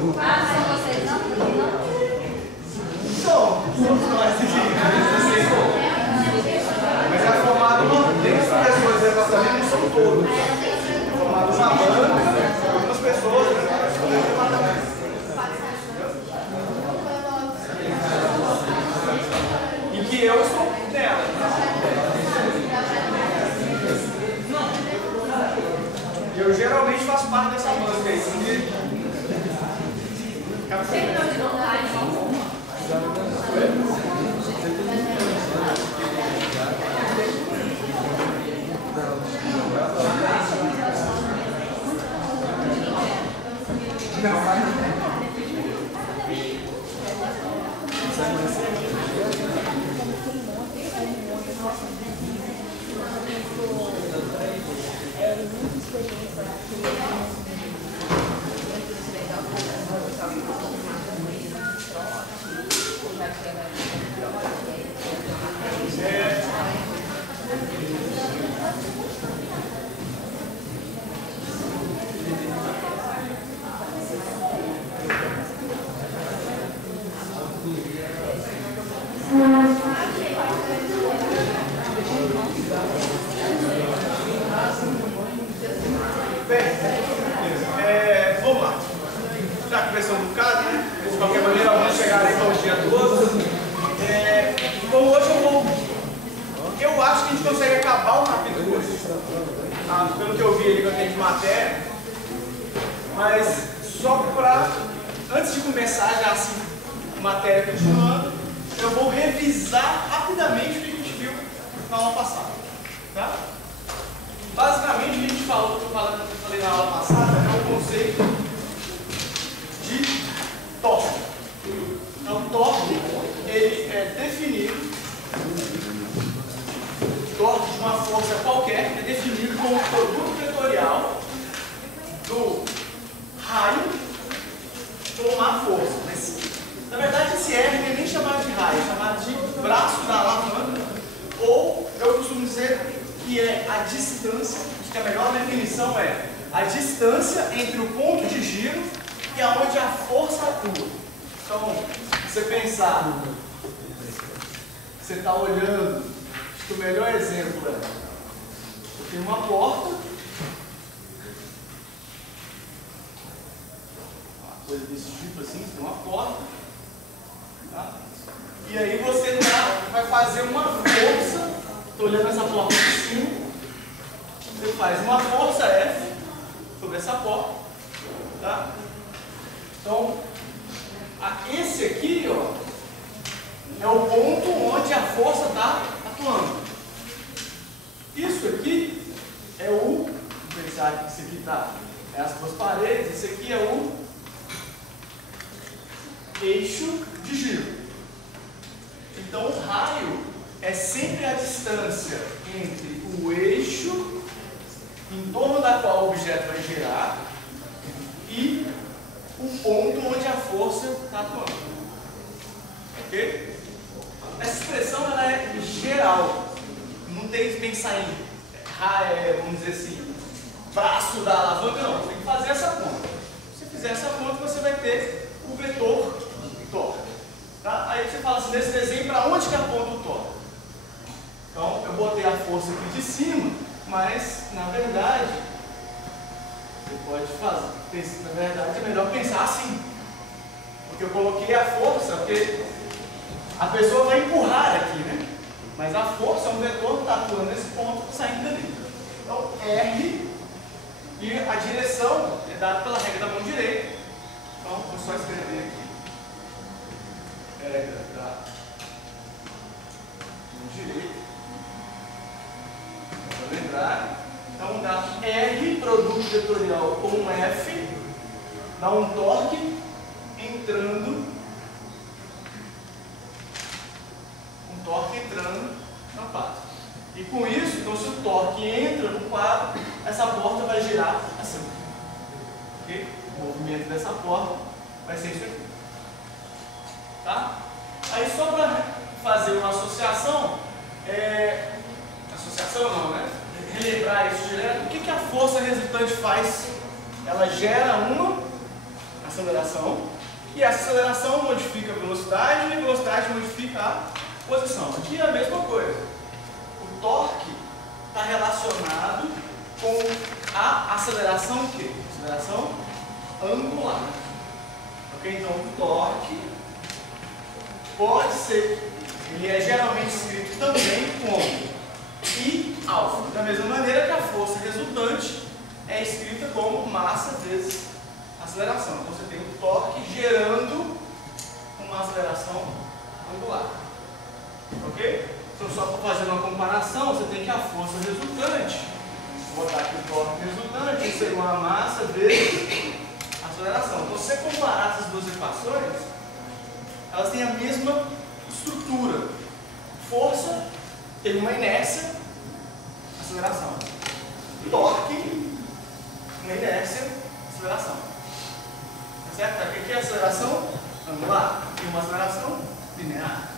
Ah, são vocês não? São, somos nós aqui. Mas é formado dentro das pessoas do departamento, não são todos. É formado uma banda, algumas pessoas, né? E que eu sou dela. Eu geralmente faço parte dessa música aí. Vamos lá. Já conversamos um bocado, né? De qualquer maneira, vamos chegar aí para o dia 12. Então hoje eu acho que a gente consegue acabar o capítulo hoje. Pelo que eu vi ali que eu tenho de matéria. Mas só para, antes de começar já assim, matéria continuando, eu vou revisar rapidamente o que a gente viu na aula passada. Tá? Basicamente, o que a gente falou, que eu falei na aula passada, é o conceito de torque. Então, torque, ele é definido, torque de uma força qualquer, é definido como o produto vetorial do raio com uma força. Mas, na verdade, esse R não é nem chamado de raio, é chamado de braço da alavanca, ou eu costumo dizer que é a distância, acho que a melhor definição é a distância entre o ponto de giro e aonde a força atua. Então, se você pensar, você está olhando, acho que o melhor exemplo é, eu tenho uma porta, uma coisa desse tipo assim, você tem uma porta, tá? E aí você vai fazer uma força. Estou olhando essa porta de cima, você faz uma força F sobre essa porta, tá? Então, esse aqui, ó, é o ponto onde a força está atuando. Isso aqui é o, vamos pensar que isso aqui tá, é as duas paredes, esse aqui é o eixo de giro. Então, o raio é sempre a distância entre o eixo em torno da qual o objeto vai girar e o ponto onde a força está atuando. Ok? Essa expressão ela é geral. Não tem que pensar em, vamos dizer assim, braço da alavanca, não. Você tem que fazer essa conta. Se você fizer essa conta, você vai ter o vetor torque. Tá? Aí você fala assim, nesse desenho, para onde que aponta o torque? Então, eu botei a força aqui de cima, mas, na verdade, você pode fazer. Na verdade, é melhor pensar assim. Porque eu coloquei a força, porque a pessoa vai empurrar aqui, né? Mas a força é um vetor que está atuando nesse ponto, saindo dali. Então, R, e a direção é dada pela regra da mão direita. Então, vou só escrever aqui. Regra da mão direita. Lembrar, então dá R, produto vetorial com F, dá um torque entrando no quadro. E com isso, então se o torque entra no quadro, essa porta vai girar assim. Okay? O movimento dessa porta vai ser isso aqui. Tá? Aí só para fazer uma associação, associação não, né? Relembrar isso direto, o que a força resultante faz? Ela gera essa aceleração, e essa aceleração modifica a velocidade e a velocidade modifica a posição. Aqui é a mesma coisa. O torque está relacionado com a aceleração o quê? Aceleração angular. Ok? Então o torque pode ser, ele é geralmente escrito também como I∝, da mesma maneira que a força resultante é escrita como massa vezes aceleração. Então você tem o torque gerando uma aceleração angular. Ok? Então só para fazer uma comparação, você tem que a força resultante, vou botar aqui o torque resultante, isso é igual a massa vezes aceleração. Então se você comparar essas duas equações, elas têm a mesma estrutura. Força tem uma inércia, aceleração. Torque, uma inércia, aceleração. Tá certo? Aqui é a aceleração angular e uma aceleração linear.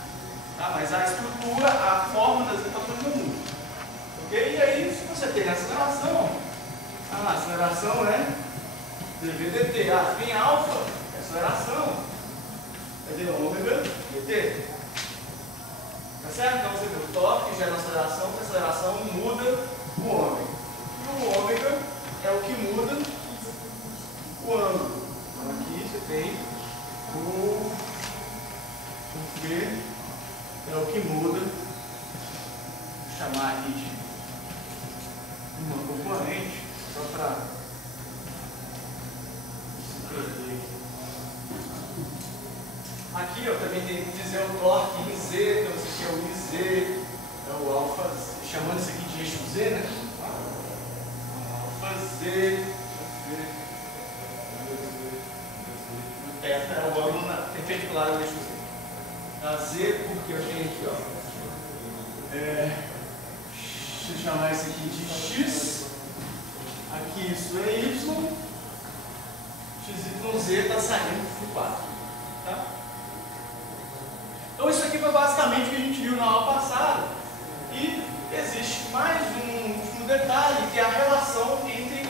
Tá? Mas a estrutura, a forma das equações não muda. Ok? E aí, se você tem a aceleração, a aceleração é dv dt. Tem alfa, é aceleração, é d ômega dt. Tá certo? Então você vê o torque gera aceleração, que a aceleração muda o ômega. E o ômega é o que muda o ângulo. Então aqui você tem o V é o que muda, vou chamar aqui de uma componente, só para se entender. Aqui eu também tenho que dizer o torque em Z, então esse aqui é o IZ, é o alfa, chamando isso aqui de eixo Z, né? Alfa Z, θ é o ângulo perpendicular ao eixo Z. A Z, porque eu tenho aqui, ó, deixa eu chamar isso aqui de X, aqui isso é Y, XYZ está saindo por 4, tá? Então isso aqui foi basicamente o que a gente viu na aula passada, e existe mais um último detalhe, que é a relação entre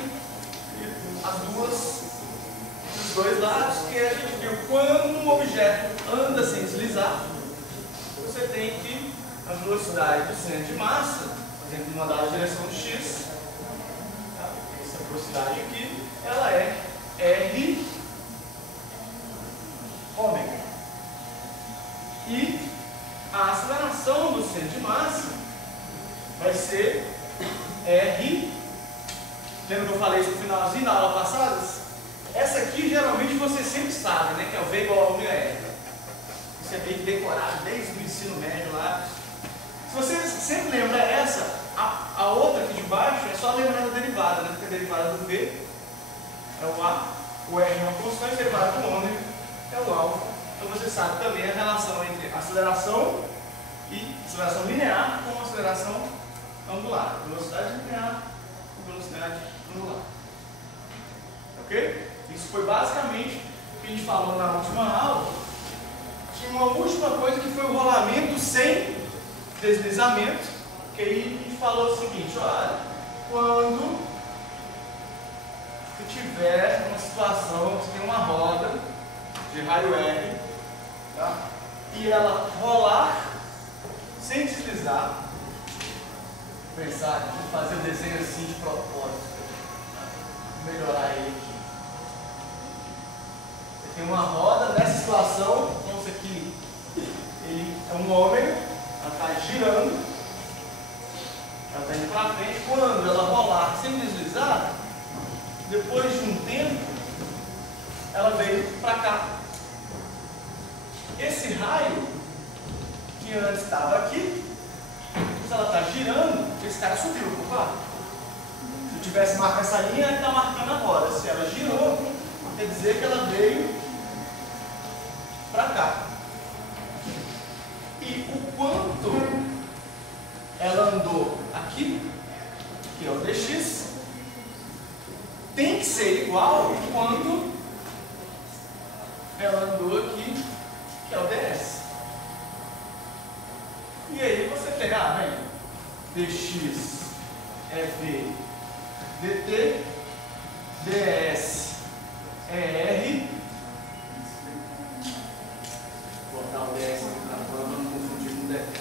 os dois lados, que a gente viu quando um objeto anda sem deslizar, você tem que a velocidade do centro de massa, por exemplo, numa dada direção de x, tá? Essa velocidade aqui, ela é r ômega. E a aceleração do centro de massa vai ser r. Lembra que eu falei isso no finalzinho da aula passada? Essa aqui geralmente você sempre sabe, né? Que é o V igual a ômega R. Isso é bem decorado desde o ensino médio lá. Se você sempre lembra essa, a outra aqui de baixo é só lembrar da derivada, né? Porque a derivada do V é o A, o R é uma constante, a derivada do ômega é o alfa. Então você sabe também a relação entre aceleração e aceleração linear com aceleração angular. Velocidade linear com velocidade angular. Ok? Isso foi basicamente o que a gente falou na última aula. Tinha uma última coisa que foi o rolamento sem deslizamento, que aí a gente falou o seguinte, olha, quando você tiver uma situação, você tem uma roda de raio R, tá? E ela rolar sem deslizar, vou pensar aqui, vou fazer o desenho assim de propósito, vou melhorar ele aqui. Você tem uma roda, nessa situação, então isso aqui ele é um ômega, ela está girando, ela está indo para frente. Quando ela rolar sem deslizar, depois de um tempo, ela veio para cá. Esse raio, que antes estava aqui, se ela está girando, esse cara subiu, opa. Se eu tivesse marcado essa linha, ele está marcando a roda. Se ela girou, quer dizer que ela veio para cá. E o quanto ela andou aqui, que é o dx, tem que ser igual ao quanto ela andou aqui, que é o ds. E aí você tem, bem, dx é v dt, ds é r o ds para fora, para não confundir com dθ.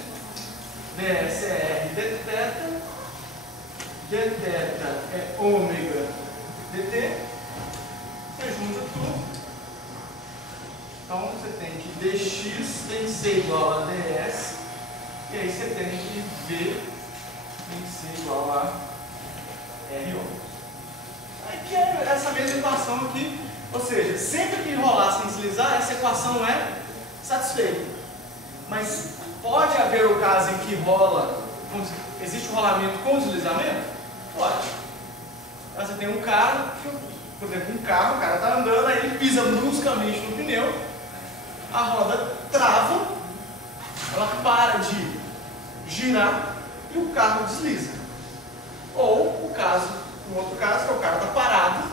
ds é r dθ é ômega dt, você junta tudo. Então você tem que dx tem que ser igual a ds, e aí você tem que v tem que ser igual a r ômega. Aí que é essa mesma equação aqui, ou seja, sempre que rolar sem deslizar, essa equação é satisfeita. Mas pode haver o caso em que existe um rolamento com deslizamento? Pode. Então, você tem um cara, por exemplo, o cara está andando, aí ele pisa bruscamente no pneu, a roda trava, ela para de girar e o carro desliza. Ou um outro caso, que o cara está parado,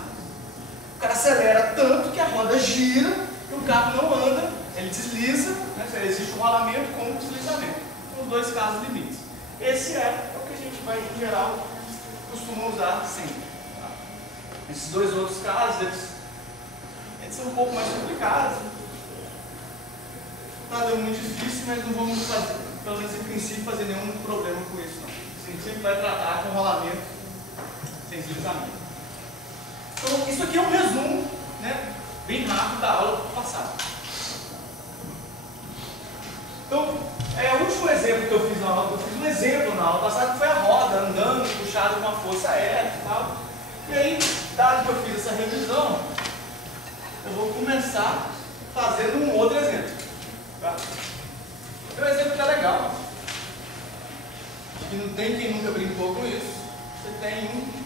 o cara acelera tanto que a roda gira e o carro não anda, ele desliza, né? Existe um rolamento com deslizamento. São os dois casos limites. Esse é o que a gente vai, em geral, costuma usar sempre. Tá? Esses dois outros casos, eles são um pouco mais complicados. Nada muito difícil, mas não vamos fazer, pelo menos em princípio, fazer nenhum problema com isso. Não. A gente sempre vai tratar com rolamento sem deslizamento. Então, isso aqui é um resumo, né, bem rápido da aula passada. Então, o último exemplo que eu fiz na aula, um exemplo na aula passada, que foi a roda andando, puxada com uma força F e tal. E aí, dado que eu fiz essa revisão, eu vou começar fazendo um outro exemplo. Tá? Tem um exemplo que é legal. Acho que não tem quem nunca brincou com isso. Você tem um.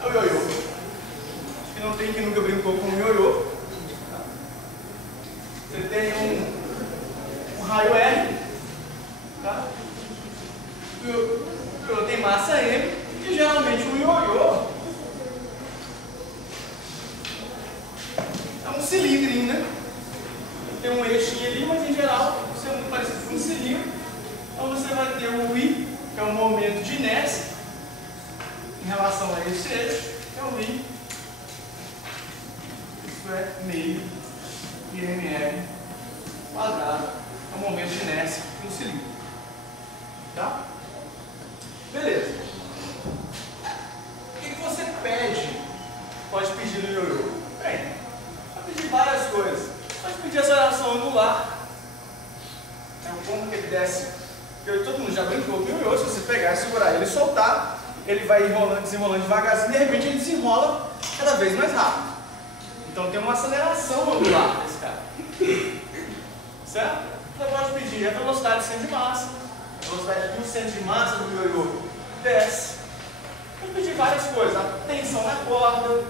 É o ioiô. Acho que não tem quem nunca brincou com o ioiô. Você tem um raio R. Tá? O ioiô tem massa M. E geralmente o ioiô é um cilindrinho, né? Tem um eixinho ali, mas em geral isso é muito parecido com um cilindro. Então você vai ter o I, que é o momento de inércia, em relação a esse eixo, que é o I. Isso é meio IMR quadrado, é o momento de inércia no cilindro. Tá? Beleza. O que você pede? Pode pedir no ioiô? Bem, pode pedir várias coisas. Pode pedir aceleração angular. Como que ele desce? Porque todo mundo já brincou com o ioiô. Se você pegar e segurar ele e soltar, ele vai enrolando, desenrolando devagarzinho, e de repente ele desenrola cada vez mais rápido. Então tem uma aceleração angular nesse cara. Certo? Você pode pedir a velocidade de centro de massa, a velocidade do centro de massa do ioiô desce. Pode pedir várias coisas, a tensão na corda.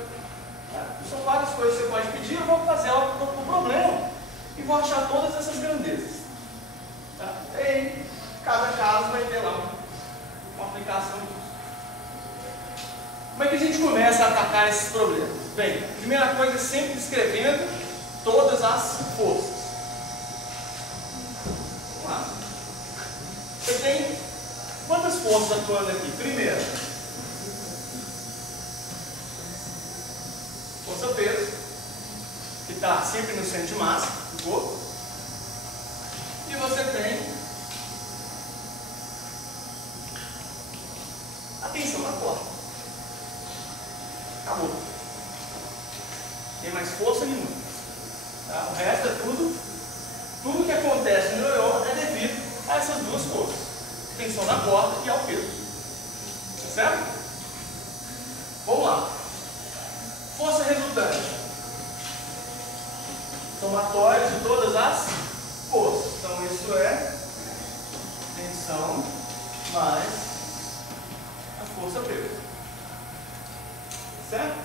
São várias coisas que você pode pedir. Eu vou fazer o problema e vou achar todas essas grandezas. Tá? E aí, cada caso vai ter lá uma aplicação disso. Como é que a gente começa a atacar esses problemas? Bem, a primeira coisa é sempre descrevendo todas as forças. Vamos lá. Você tem quantas forças atuando aqui? Primeiro, força peso, que está sempre no centro de massa do corpo. E você tem a tensão na corda. Acabou. Tem mais força nenhuma. Tá? O resto é tudo que acontece no ioiô é devido a essas duas forças. Tensão na corda e ao peso. Tá certo? Vamos lá. Força resultante. Somatório de todas as forças. Então isso é tensão mais a força peso. Certo?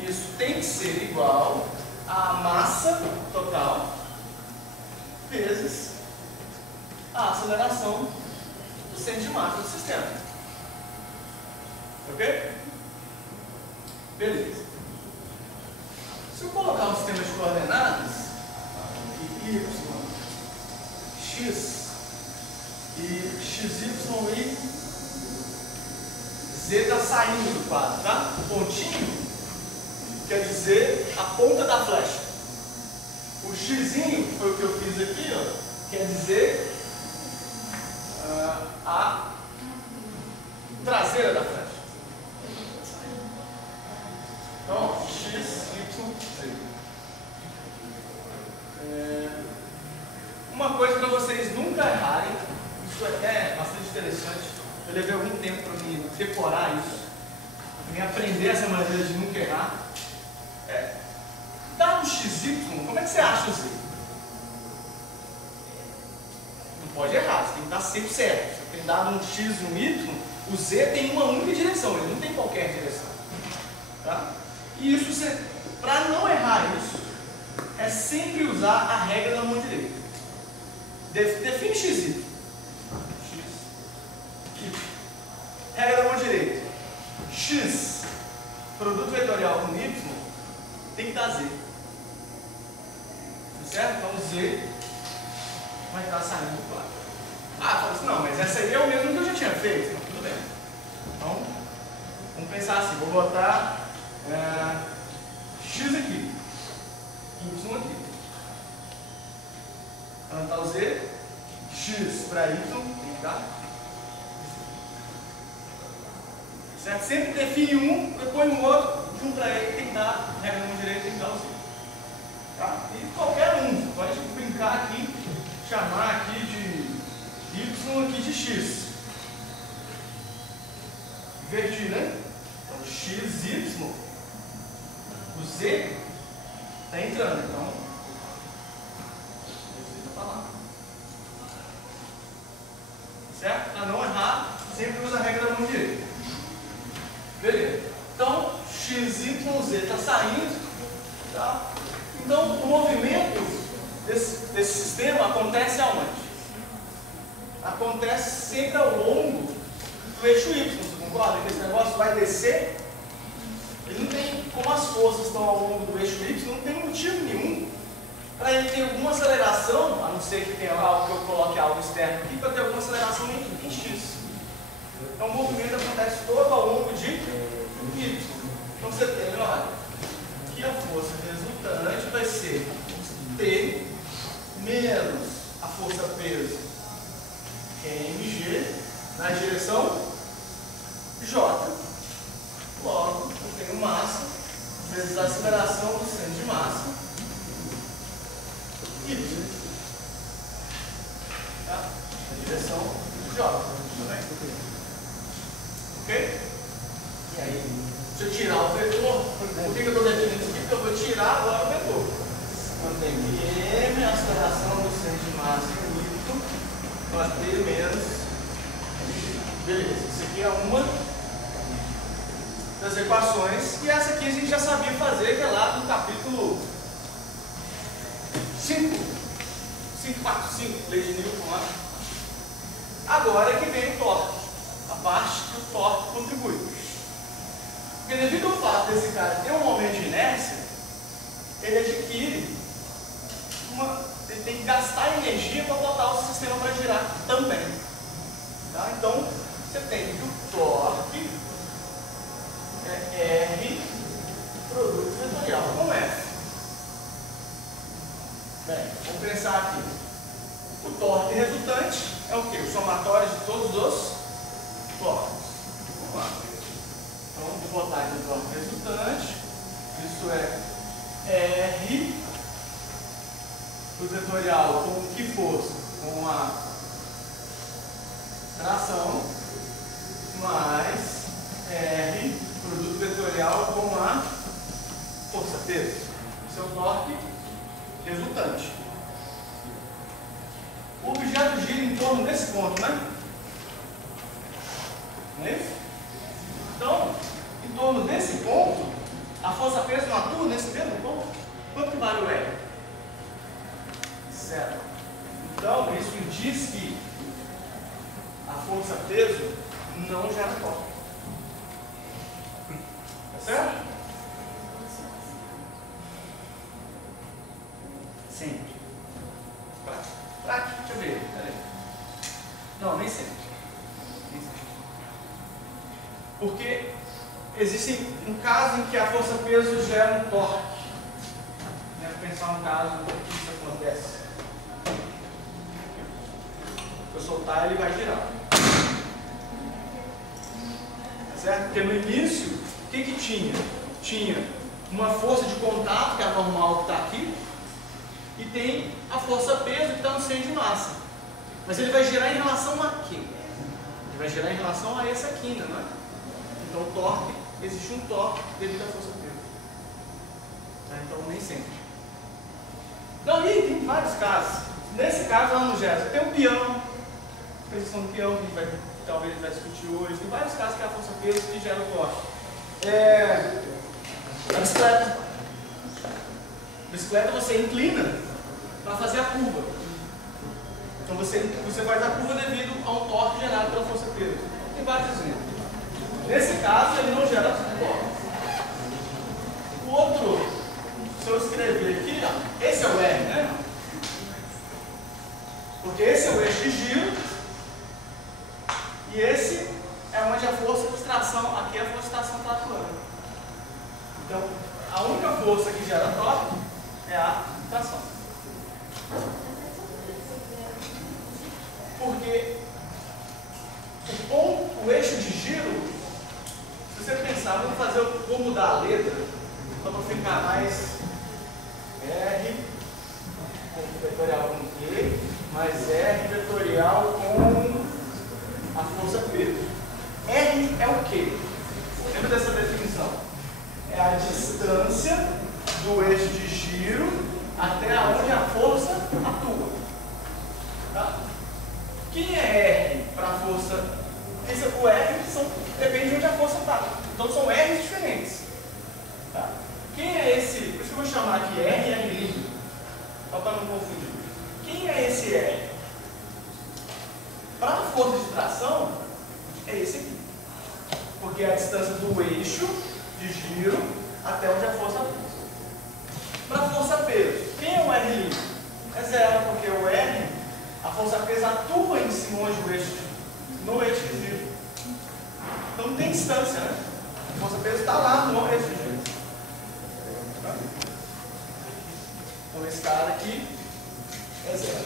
Isso tem que ser igual à massa total vezes a aceleração do centro de massa do sistema. Ok? Beleza. Se eu colocar um sistema de coordenadas, y, x e xy saindo do quadro, tá? O pontinho quer dizer a ponta da flecha. O xizinho, que foi o que eu fiz aqui, ó, quer dizer a traseira da flecha. Então, X, Y, Z. Uma coisa para vocês nunca errarem, isso é bastante interessante. Eu levei algum tempo para me decorar isso, me aprender essa maneira de nunca errar. Dado XY, como é que você acha o Z? Não pode errar, você tem que estar sempre certo. Você tem dado um X e um Y, o Z tem uma única direção, ele não tem qualquer direção. Tá? E isso, para não errar isso, é sempre usar a regra da mão direita. Define XY. Regra da mão direita. X, produto vetorial com Y, tem que dar Z. Certo? Então Z vai estar saindo do quadro. Fala assim, não, mas essa aí é o mesmo que eu já tinha feito. Não, tudo bem. Então, vamos pensar assim, vou botar X aqui, Y aqui. Então está o Z, X para Y, tem que dar. Certo? Sempre define um, depois um outro, junto para ele, tem que dar, regra da mão direita, tem que dar o Z. Tá? E qualquer um, pode brincar aqui, chamar aqui de Y aqui de X. Invertir, né? Então X, Y, o Z está entrando, então o Z está lá. Certo? Para não errar, sempre usa a regra da mão direita. Beleza. Então, X, Y, Z está saindo. Tá? Então, o movimento desse sistema acontece aonde? Acontece sempre ao longo do eixo Y. Você concorda que esse negócio vai descer? Ele não tem, como as forças estão ao longo do eixo Y, não tem motivo nenhum para ele ter alguma aceleração, a não ser que tenha algo que eu coloque algo externo aqui, para ter alguma aceleração em X. Então o movimento acontece todo ao longo de Y. Então você tem, olha, que a força resultante vai ser T menos a força peso mg na direção J. Logo, eu tenho massa vezes a aceleração do centro de massa Y. Tá? Na direção J. Também. Ok? E aí, se eu tirar o vetor, por que eu estou definindo isso aqui? Porque eu vou tirar agora o vetor. Então tem que M, a aceleração do centro de massa em Y, bater menos. Beleza, isso aqui é uma das equações, e essa aqui a gente já sabia fazer, que é lá do capítulo 545, lei de Newton lá. Agora é que vem o torque, a parte que o torque contribui. Porque devido ao fato desse cara ter um momento de inércia, ele adquire ele tem que gastar energia para botar o sistema para girar também. Tá? Então, você tem que o torque é R produto vetorial com F. Bem, vamos pensar aqui. O torque resultante é o que? O somatório de todos os torques. Vamos lá. Então, vou botar aqui o torque resultante. Isso é R do vetorial com o que fosse, com a tração, mais R produto vetorial com a força peso. Esse é o torque resultante. O objeto gira em torno desse ponto, né? Não é isso? Então, em torno desse ponto, a força peso não atua nesse mesmo ponto? Quanto que vale o R? Zero. Então, isso diz que a força peso não gera torque. Tá certo? Sempre. Prático. Deixa eu ver. Peraí. Não, nem sempre. Nem sempre. Porque existe um caso em que a força-peso gera um torque. Vou pensar um caso em que isso acontece. Se eu soltar, ele vai girar. Certo? Porque no início, o que tinha? Tinha uma força de contato, que é a normal que está aqui, e tem a força-peso que está no centro de massa. Mas ele vai girar em relação a quê? Ele vai girar em relação a essa quina, não é? Então o torque, existe um torque devido à força-peso. Então nem sempre. Não, e tem vários casos. Nesse caso lá no Gerson, tem um peão, a posição do peão que talvez ele vai discutir hoje. Tem vários casos que é a força-peso que gera o torque. A bicicleta. A bicicleta você inclina para fazer a curva. Então você faz a curva devido a um torque gerado pela força-peso. Tem vários exemplos. Nesse caso ele não gera torque. O outro, se eu escrever aqui, ó, esse é o R, né? Porque esse é o eixo de giro e esse é onde a força de tração, aqui é a força de tração está atuando. Então, a única força que gera torque é a tração. Porque o eixo de giro, se você pensar, vou mudar a letra para não ficar mais R vetorial com Q, mais R vetorial com a força peso. R é o quê? Lembra dessa definição? É a distância do eixo de giro até onde a força atua. Tá? Quem é R para a força? O R depende de onde a força está. Então são R's diferentes. Tá? Quem é esse? Por isso que eu vou chamar aqui R e R', só para não confundir. Quem é esse R? Para a força de tração, é esse aqui. Porque é a distância do eixo de giro até onde a força atua. Para a força-peso, quem é o R'? É zero, porque o R, a força-peso atua em cima onde o eixo, no eixo de giro. Então não tem distância, né? A força-peso está lá no eixo de giro. Então esse cara aqui é zero.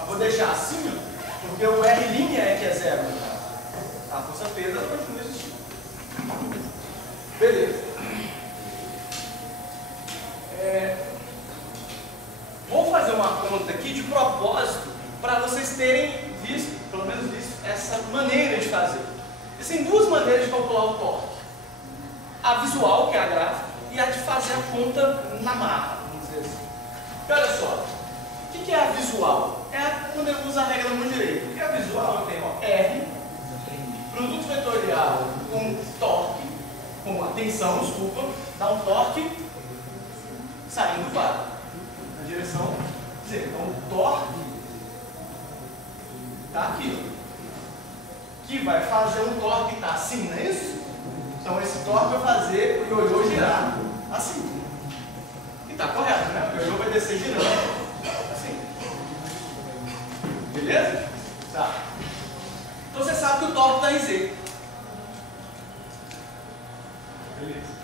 Eu vou deixar assim, ó, porque o R' é que é zero. A força-peso continua existindo. Beleza. Vou fazer uma conta aqui de propósito para vocês terem visto, pelo menos visto, essa maneira de fazer. Existem duas maneiras de calcular o torque. A visual, que é a gráfica, e a de fazer a conta na marra, vamos dizer assim. E olha só, o que é a visual? É quando eu uso a regra da mão direita. O que é a visual? Eu tenho R, produto vetorial com torque, com a tensão, desculpa, dá um torque saindo do quadro, na direção Z. Então o torque está aqui, ó, que vai fazer um torque que está assim, não é isso? Então esse torque vai fazer o ioiô girar assim. E está correto, né? O ioiô vai descer girando assim. Beleza? Tá. Então você sabe que o torque está em Z. Beleza.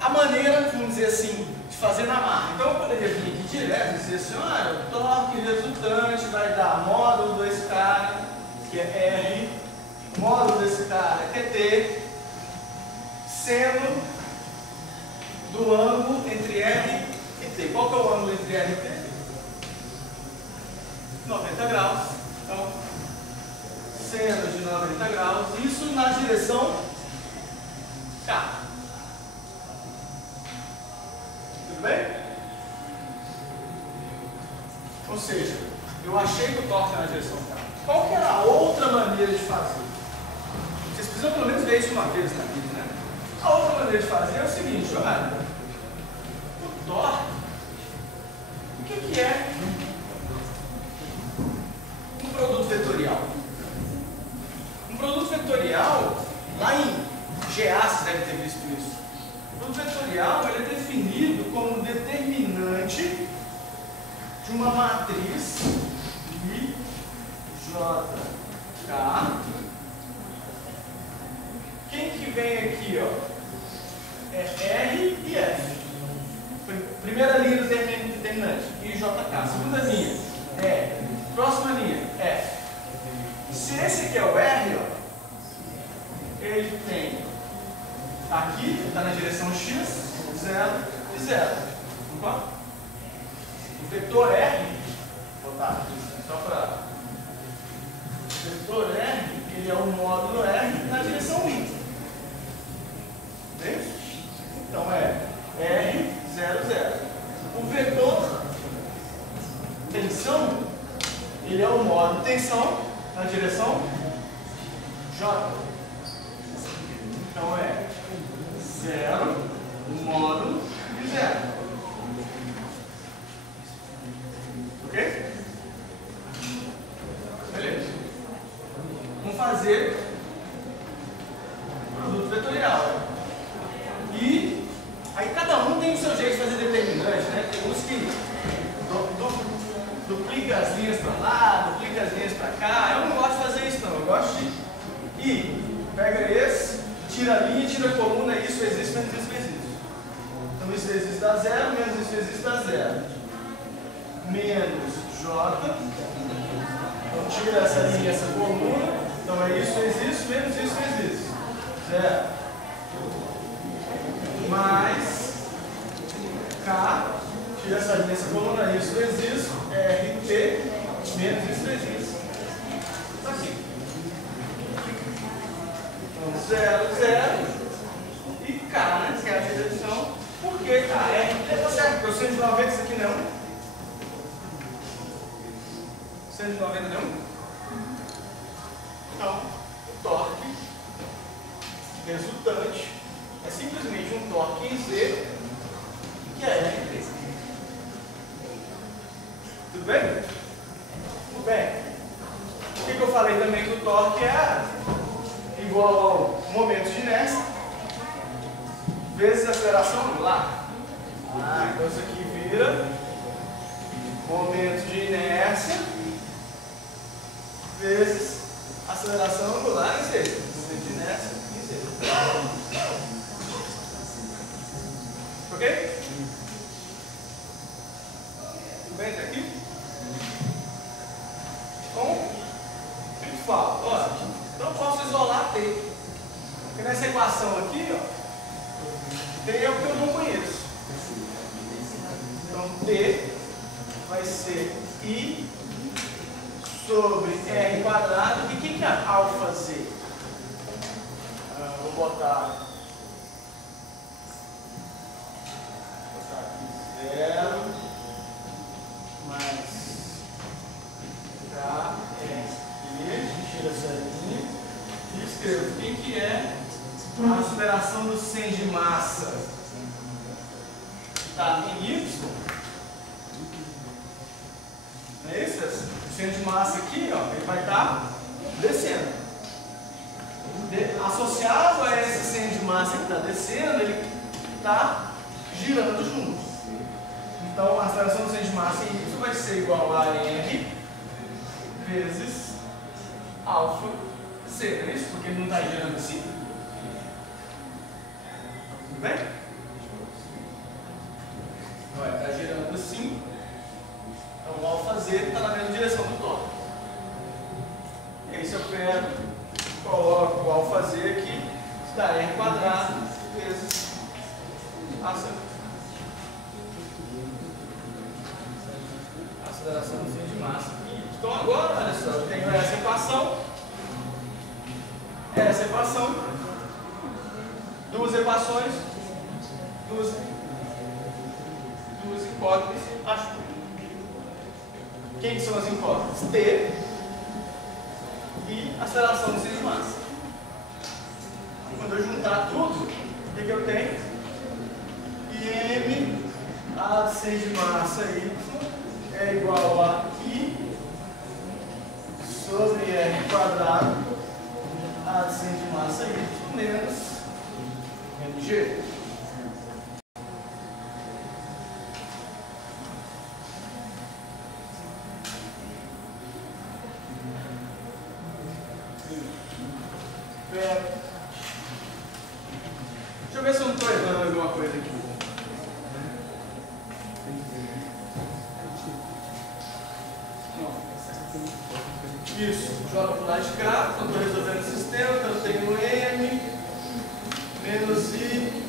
A maneira, vamos dizer assim, de fazer na marra. Então eu poderia vir aqui direto e dizer assim, olha, o torque resultante vai dar módulo desse cara, que é R, módulo desse cara, que é T, seno do ângulo entre R e T. Qual que é o ângulo entre R e T? 90 graus. Então, seno de 90 graus, isso na direção K. Tudo bem? Ou seja, eu achei que o torque na direção K. Qual que era a outra maneira de fazer? Vocês precisam pelo menos ver isso uma vez na vida, né? A outra maneira de fazer é o seguinte, olha, o torque, o que é um produto vetorial? Um produto vetorial, lá em GA, vocês devem ter visto isso. O produto vetorial ele é definido como determinante de uma matriz I, J, K vem aqui, ó, é R e F. Primeira linha do determinante, IJK. Segunda linha, é. Próxima linha, F. Se esse aqui é o R, ó, ele tem aqui, está na direção X, 0 e 0. Opa. O vetor R, vou botar aqui só para. O vetor R, ele é o módulo R na direção Y. Entende? Então é R, 0, 0. O vetor tensão, ele é o módulo tensão na direção J. Então é 0, o módulo de 0. Ok? Beleza. Vamos fazer produto vetorial. E aí cada um tem o seu jeito de fazer determinante, né? Tem uns que duplica as linhas para lá, duplica as linhas para cá. Eu não gosto de fazer isso não. Eu gosto de ir. Pega esse, tira a linha, tira a coluna, isso existe, menos isso existe. Então isso existe dá 0, menos isso existe dá 0. Menos J. Então tira essa linha, essa coluna. Então é isso existe, menos isso existe. 0. Mais K. Tira essa linha, essa coluna, isso existe. RT, menos isso existe. Aqui. 0, 0 e K, né? Que é a direção. Por que K? R tá certo, porque o 190 isso aqui não é 1. 190 não é 1. Então, o torque resultante é simplesmente um torque em Z que é RT. Tudo bem? Tudo bem. Por que eu falei também que o torque é igual ao momento de inércia vezes a aceleração angular? Então isso aqui vira momento de inércia vezes aceleração angular em Z. Momento de inércia em Z. Ok? Tudo bem até aqui? Então, eu falo, olha, então eu posso isolar T. Porque nessa equação aqui, ó, T é o que eu não conheço. Então T vai ser I sobre R quadrado. E o que é alfa Z? Vou botar aqui 0 mais K, tira essa linha e escrevo o que é a aceleração do centro de massa. Está em Y. Não é isso? O centro de massa aqui, ó, ele vai estar descendo. Associado a esse centro de massa que está descendo, ele está girando junto. Então, a aceleração do centro de massa em Y vai ser igual a R vezes alfa C, não é isso? Porque ele não está girando assim. Tudo bem? Está girando assim. Então, o alfa Z está na mesma direção do torque. E aí, se eu pego, coloco o alfa Z aqui, dá R quadrado vezes a aceleração do centro de massa. Então agora, olha só, eu tenho essa equação, duas equações, duas incógnitas, acho. Quem são as incógnitas? T e aceleração do centro de massa. Quando eu juntar tudo, o que eu tenho? M a centro de massa Y é igual a I sobre R quadrado a de centro de massa Y menos MG. uma coisa aqui. Isso, joga para o lado de cá, quando estou resolvendo o sistema, então eu tenho M menos I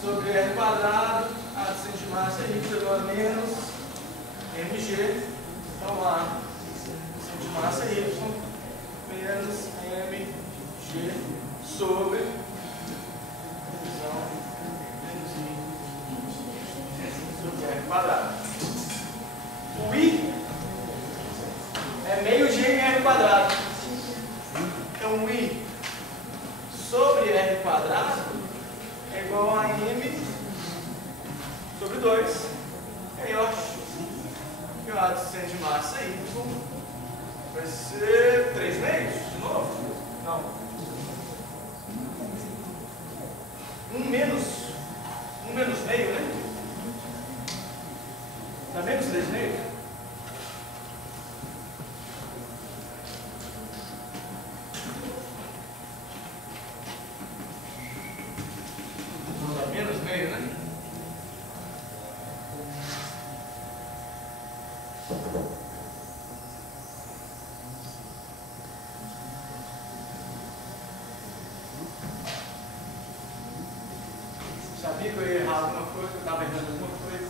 sobre R quadrado, a de de massa Y menos mg. Então lá, de massa Y menos mg sobre R quadrado. O I é meio G em R quadrado. Então o I sobre R quadrado é igual a M sobre 2. Aí ó, o lado de massa Y vai ser 3 meios de novo? Não. 1 menos meio, né? Dá menos 3 meios? Não dá menos meio, né? Sabia que eu ia errar alguma coisa, que eu estava errando alguma coisa?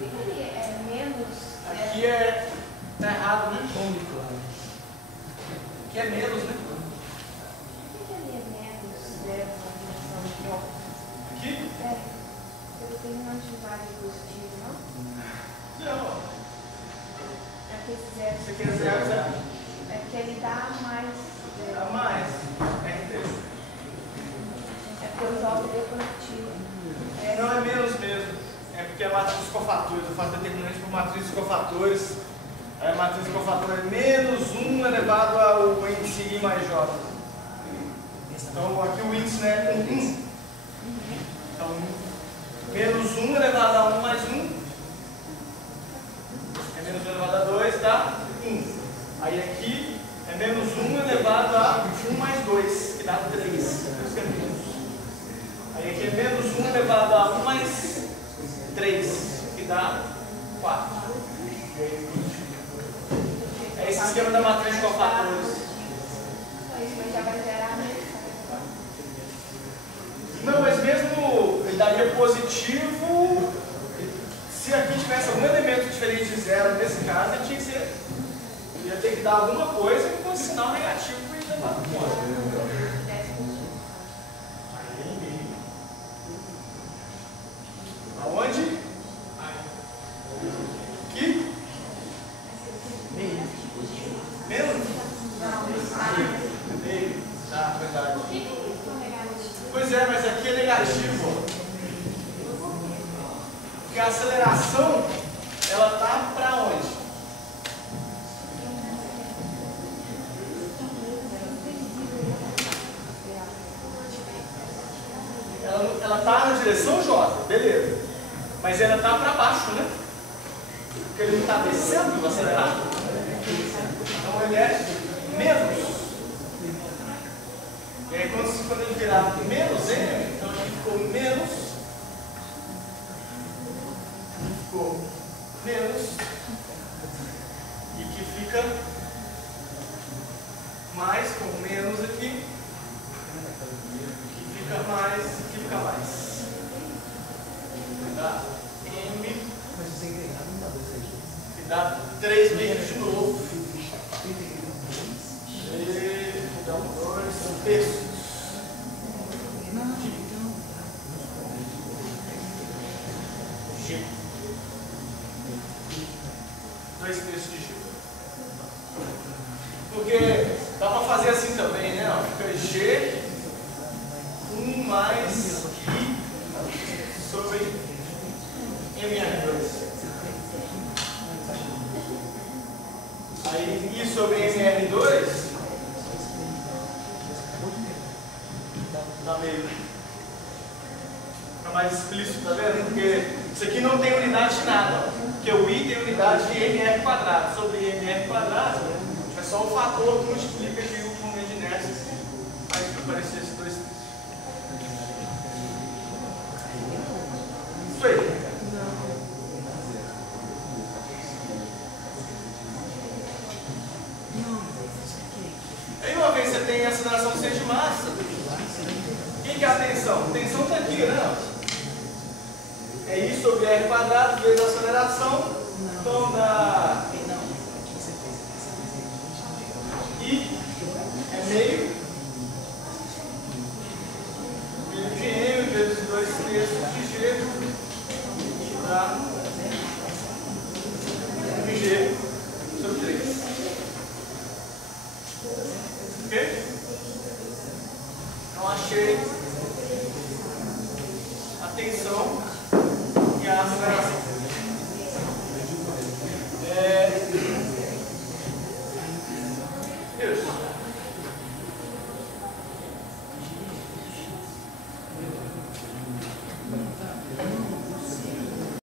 Por que é menos? Aqui tá errado, né? Aqui é menos, né? Por que ali é menos zero na dimensão de O? Aqui? É. Eu tenho um antivale positivo, não? Não. É que esse zero. Isso aqui é 0, 0. É porque ele dá mais zero. Dá mais. É porque os ovos é positivo. Não é menos mesmo. É porque é matriz de cofatores. Eu faço determinante por matriz de cofatores. Aí a matriz de cofatores é menos 1 elevado ao índice I mais J. Então aqui o índice é 1. Então menos 1 elevado a 1 mais 1 é menos 1 elevado a 2 dá 1. Aí aqui é menos 1 elevado a 1 mais 2, que dá 3. Isso é menos. Aí aqui é menos 1 elevado a 1 mais 3, que dá 4. É esse esquema da matriz de cofatores. Isso, mas já vai gerar menos. Não, mas mesmo ele daria positivo se aqui tivesse algum elemento diferente de zero. Nesse caso, ele tinha que ser, ia ter que dar alguma coisa com sinal negativo para ele levar para fora. Aonde? Aqui? Menos? Meio. Tá, verdade. Pois é, mas aqui é negativo. Porque a aceleração, ela tá para onde? Ela tá na direção J, beleza. Mas ela tá para baixo, né? Porque ele não está descendo acelerado. Então ele é menos. E aí quando ele virar menos M, então aqui ficou menos. Ficou menos. E que fica mais com menos aqui. Que fica mais, que fica mais. Dá M. Que dá 3 meios de novo. E dá 2 terços. G. 2 terços de G. Porque dá para fazer assim também, né? Ó, fica G 1 mais I sobre MR2. Aí I sobre MR2 tá meio. Fica mais explícito, tá vendo? Porque isso aqui não tem unidade de nada. Porque o I tem unidade de MR quadrado. Sobre MR quadrado é só o fator que multiplica aqui o momento de inércia. Faz parecer esses dois. aceleração do centro de massa. O que é a tensão? A tensão está aqui, né? É I sobre R quadrado vezes a aceleração. Então dá I é meio de M vezes 2 terços de G dá G sobre 3. Ok? Então achei a tensão e a aceleração.